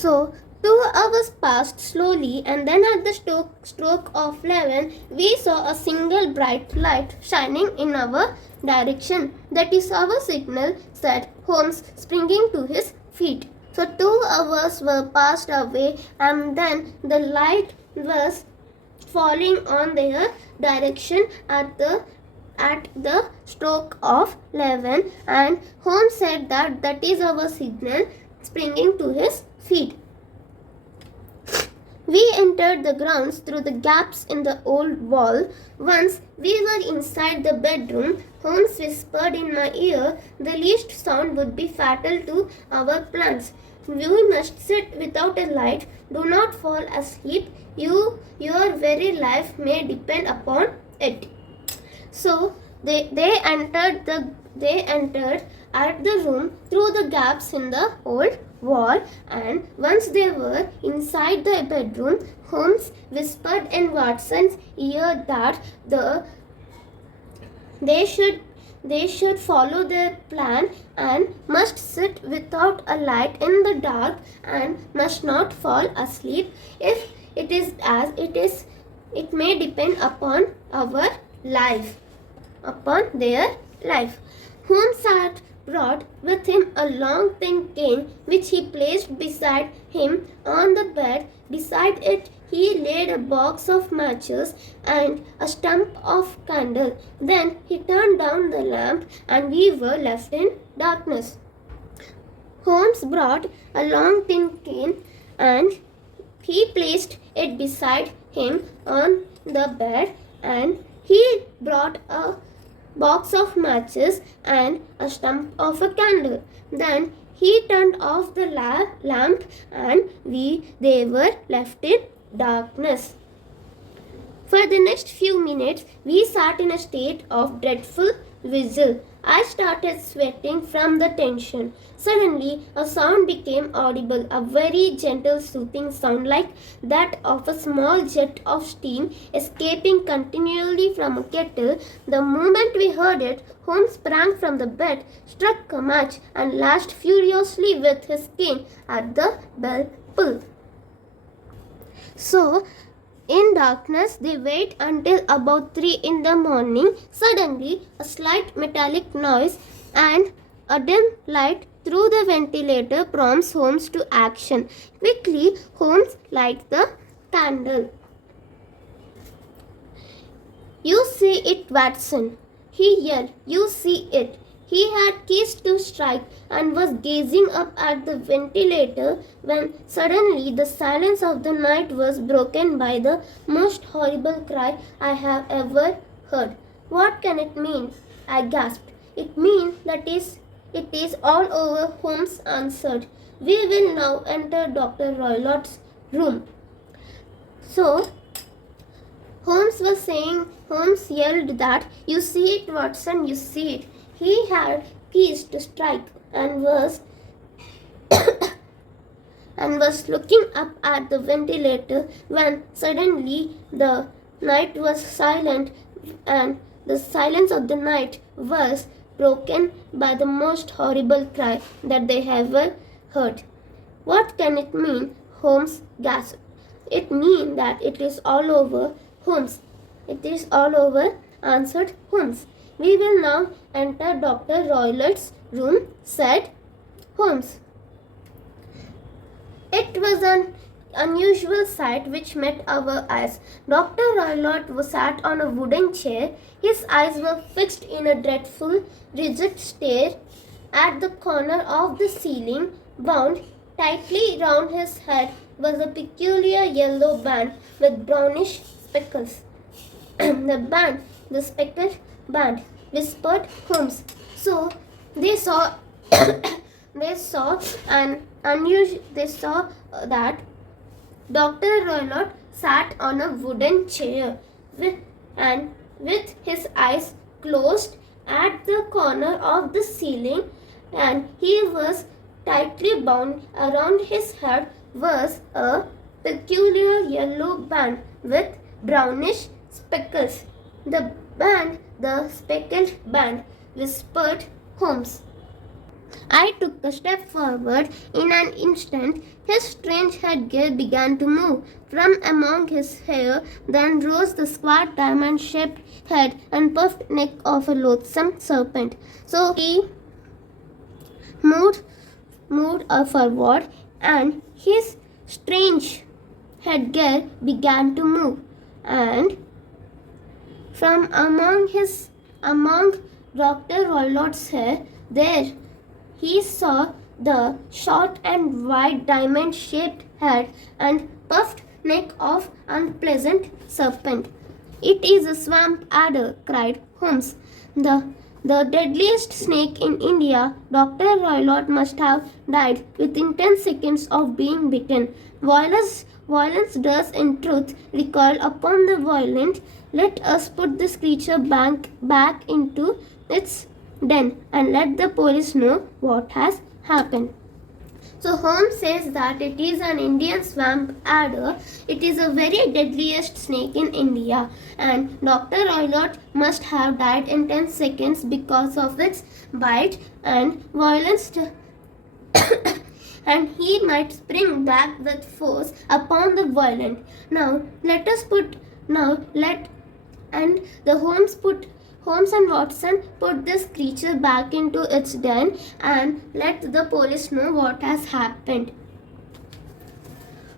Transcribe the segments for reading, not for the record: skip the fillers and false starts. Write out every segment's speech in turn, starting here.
So 2 hours passed slowly, and then at the stroke of 11, we saw a single bright light shining in our direction. That is our signal, said Holmes, springing to his feet. So 2 hours were passed away, and then the light was falling on their direction at the stroke of 11, and Holmes said that is our signal, springing to his feet. We entered the grounds through the gaps in the old wall. Once we were inside the bedroom, Holmes whispered in my ear, the least sound would be fatal to our plans. You must sit without a light. Do not fall asleep. Your very life may depend upon it. So they entered at the room through the gaps in the old wall, and once they were inside the bedroom, Holmes whispered in Watson's ear that they should follow their plan and must sit without a light in the dark and must not fall asleep. If it is as it is, it may depend upon our life, upon their life. Holmes had brought with him a long thin cane which he placed beside him on the bed. Beside it he laid a box of matches and a stump of candle. Then he turned down the lamp, and we were left in darkness. Holmes brought a long thin cane and he placed it beside him on the bed, and he brought a box of matches and a stump of a candle. Then he turned off the lamp, and they were left in darkness. For the next few minutes, we sat in a state of dreadful vigil. I started sweating from the tension. Suddenly, a sound became audible, a very gentle, soothing sound like that of a small jet of steam escaping continually from a kettle. The moment we heard it, Holmes sprang from the bed, struck a match, and lashed furiously with his cane at the bell pull. So, in darkness, they wait until about 3 in the morning. Suddenly, a slight metallic noise and a dim light through the ventilator prompts Holmes to action. Quickly, Holmes lights the candle. You see it, Watson, he yelled. You see it. He had ceased to strike and was gazing up at the ventilator when suddenly the silence of the night was broken by the most horrible cry I have ever heard. What can it mean? I gasped. It means that it is all over, Holmes answered. We will now enter Dr. Roylott's room. So, Holmes yelled that, you see it, Watson, you see it. He had ceased to strike and was looking up at the ventilator when suddenly the night was silent, and the silence of the night was broken by the most horrible cry that they ever heard. What can it mean? Holmes gasped. It means that it is all over, Holmes. It is all over, answered Holmes. We will now enter Dr. Roylott's room, said Holmes. It was an unusual sight which met our eyes. Dr. Roylott sat on a wooden chair. His eyes were fixed in a dreadful, rigid stare at the corner of the ceiling. Bound tightly round his head was a peculiar yellow band with brownish speckles. The speckled band, whispered Holmes. So they saw that Dr. Roylott sat on a wooden chair with his eyes closed at the corner of the ceiling, and he was tightly bound. Around his head was a peculiar yellow band with brownish speckles. The speckled band, whispered Holmes. I took a step forward. In an instant, his strange headgear began to move. From among his hair then rose the squat diamond-shaped head and puffed neck of a loathsome serpent. So he moved forward, and his strange headgear began to move. And from among Dr. Roylot's hair, there he saw the short and wide diamond-shaped head and puffed neck of unpleasant serpent. "It is a swamp adder," cried Holmes. The deadliest snake in India. Dr. Roylott must have died within 10 seconds of being bitten. Violence does in truth recoil upon the violent. Let us put this creature back into its den and let the police know what has happened. So Holmes says that it is an Indian swamp adder. It is a very deadliest snake in India, and Dr. Roylott must have died in 10 seconds because of its bite and violence. And he might spring back with force upon the violent. Now let Holmes and Watson put this creature back into its den and let the police know what has happened.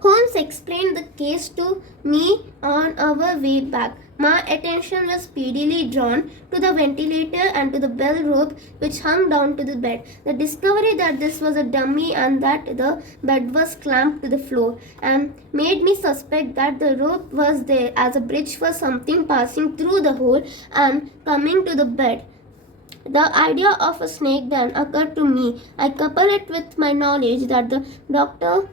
Holmes explained the case to me on our way back. My attention was speedily drawn to the ventilator and to the bell rope which hung down to the bed. The discovery that this was a dummy and that the bed was clamped to the floor and made me suspect that the rope was there as a bridge for something passing through the hole and coming to the bed. The idea of a snake then occurred to me. I coupled it with my knowledge that the doctor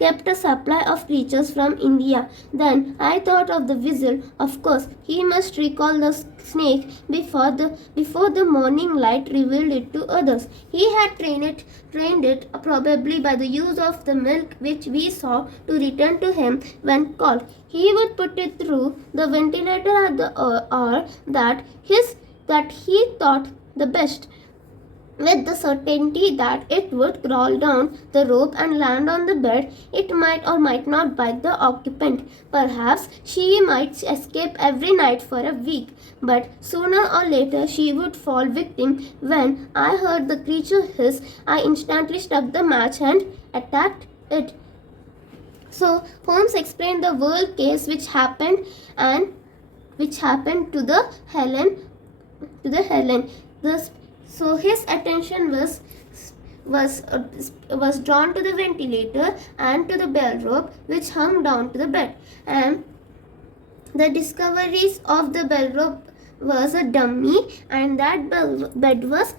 kept a supply of creatures from India. Then I thought of the whistle. Of course, he must recall the snake before the morning light revealed it to others. He had trained it probably by the use of the milk which we saw to return to him when called. He would put it through the ventilator at the hour that he thought the best, with the certainty that it would crawl down the rope and land on the bed. It might or might not bite the occupant. Perhaps she might escape every night for a week, but sooner or later she would fall victim. When I heard the creature hiss, I instantly struck the match and attacked it. So Holmes explained the whole case which happened to the Helen. So his attention was drawn to the ventilator and to the bell rope which hung down to the bed, and the discoveries of the bell rope was a dummy, and that bed was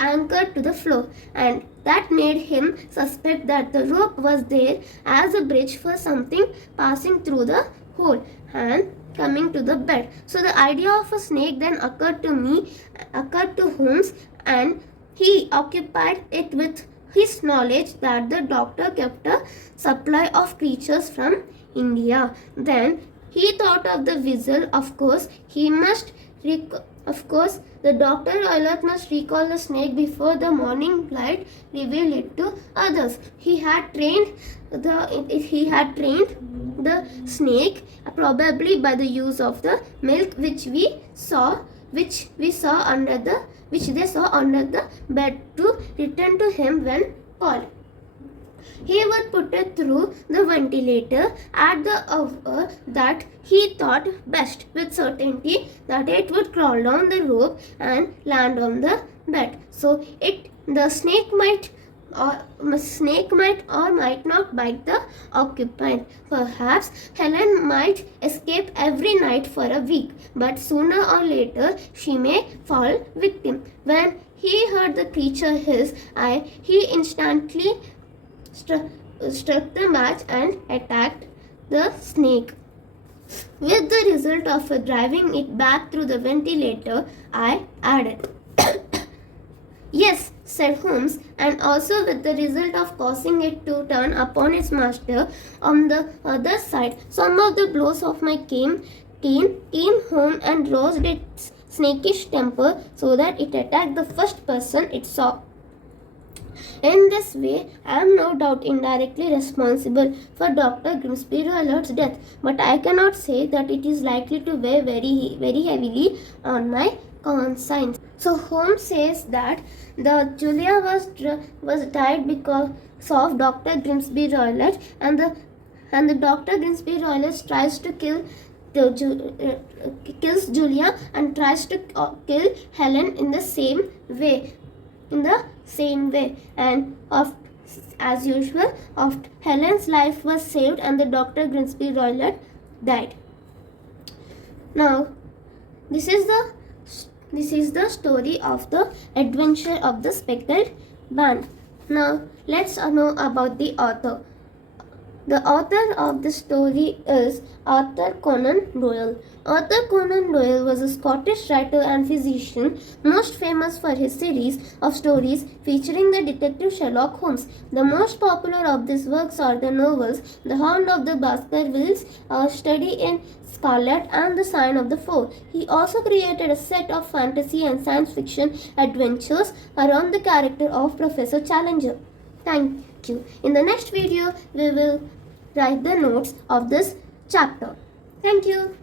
anchored to the floor, and that made him suspect that the rope was there as a bridge for something passing through the hole and coming to the bed. So the idea of a snake then occurred to Holmes, and he occupied it with his knowledge that the doctor kept a supply of creatures from India. Then he thought of the whistle. Of course, the Dr. Roylott must recall the snake before the morning light revealed it to others. He had trained the snake probably by the use of the milk which they saw under the bed to return to him when called. He would put it through the ventilator at the hour that he thought best, with certainty that it would crawl down the rope and land on the bed. So the snake might or might not bite the occupant. Perhaps Helen might escape every night for a week, but sooner or later she may fall victim. When he heard the creature hiss, he instantly struck the match and attacked the snake, with the result of driving it back through the ventilator, I added. Yes, said Holmes, and also with the result of causing it to turn upon its master on the other side. Some of the blows of my cane came home and roused its snakish temper so that it attacked the first person it saw. In this way, I am no doubt indirectly responsible for Dr. Grimsby Royler's death, but I cannot say that it is likely to weigh very heavily on my conscience. So Holmes says that the Julia was died because of Dr. Grimsby Roylott, and the Dr. Grimsby Roylott tries to kills Julia and tries to kill Helen in the same way. And as usual, Helen's life was saved and the Dr. Grimsby Roylott died. Now, this is the story of the adventure of the Speckled band. Now, let's know about the author. The author of the story is Arthur Conan Doyle. Arthur Conan Doyle was a Scottish writer and physician, most famous for his series of stories featuring the detective Sherlock Holmes. The most popular of these works are the novels The Hound of the Baskervilles, A Study in Scarlet, and The Sign of the Four. He also created a set of fantasy and science fiction adventures around the character of Professor Challenger. Thank you. In the next video, we will write the notes of this chapter. Thank you.